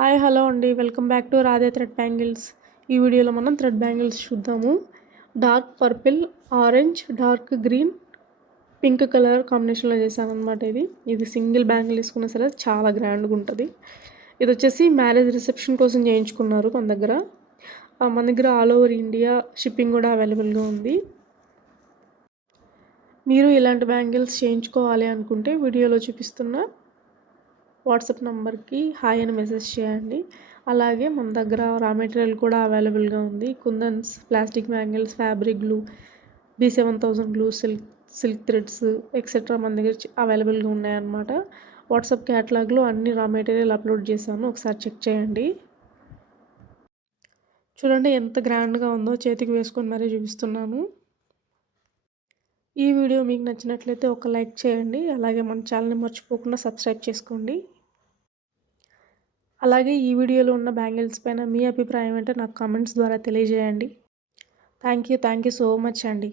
Hi hello అండి, welcome back to Radhe thread bangles. ఈ వీడియోలో మనం థ్రెడ్ బ్యాంగిల్స్ చూద్దాము. Dark purple, orange, dark green, pink colour కాంబినేషన్లో చేశాను అనమాట. ఇది సింగిల్ బ్యాంగిల్ వేసుకున్నా సరే చాలా గ్రాండ్గా ఉంటుంది. ఇది వచ్చేసి మ్యారేజ్ రిసెప్షన్ కోసం చేయించుకున్నారు మన దగ్గర ఆల్ ఓవర్ ఇండియా షిప్పింగ్ కూడా అవైలబుల్గా ఉంది. మీరు ఇలాంటి బ్యాంగిల్స్ చేయించుకోవాలి అనుకుంటే వీడియోలో చూపిస్తున్న వాట్సాప్ నెంబర్కి హాయ్ అని మెసేజ్ చేయండి. అలాగే మన దగ్గర రా మెటీరియల్ కూడా అవైలబుల్గా ఉంది. Kundans, plastic bangles, fabric glue, B7000 glue, silk threads etcetera మన దగ్గర అవైలబుల్గా ఉన్నాయన్నమాట. వాట్సాప్ క్యాటలాగ్లో అన్ని రా మెటీరియల్ అప్లోడ్ చేశాను, ఒకసారి చెక్ చేయండి. చూడండి ఎంత గ్రాండ్గా ఉందో, చేతికి వేసుకొని మరీ చూపిస్తున్నాను. ఈ వీడియో మీకు నచ్చినట్లయితే ఒక లైక్ చేయండి. అలాగే మన ఛానల్ని మర్చిపోకుండా సబ్స్క్రైబ్ చేసుకోండి. అలాగే ఈ వీడియోలో ఉన్న బ్యాంగిల్స్ పైన మీ అభిప్రాయం ఏంటో నాకు కామెంట్స్ ద్వారా తెలియజేయండి. థ్యాంక్ యూ సో మచ్ అండి.